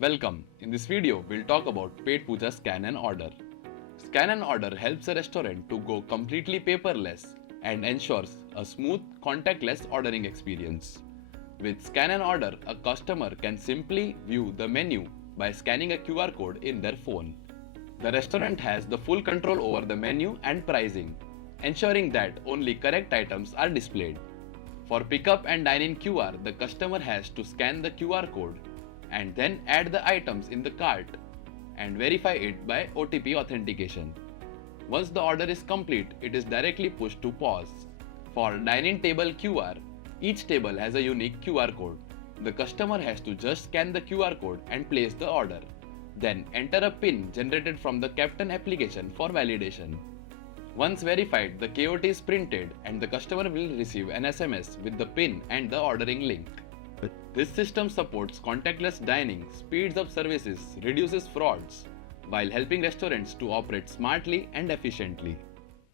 Welcome. In this video, we'll talk about Petpooja Scan and Order. Scan and Order helps a restaurant to go completely paperless and ensures a smooth, contactless ordering experience. With Scan and Order, a customer can simply view the menu by scanning a QR code in their phone. The restaurant has the full control over the menu and pricing, ensuring that only correct items are displayed. For pickup and dine-in QR, the customer has to scan the QR code and then add the items in the cart and verify it by OTP authentication. Once the order is complete, it is directly pushed to POS. For dine-in table QR, each table has a unique QR code. The customer has to just scan the QR code and place the order. Then enter a PIN generated from the Captain application for validation. Once verified, the KOT is printed and the customer will receive an SMS with the PIN and the ordering link. This system supports contactless dining, speeds up services, reduces frauds, while helping restaurants to operate smartly and efficiently.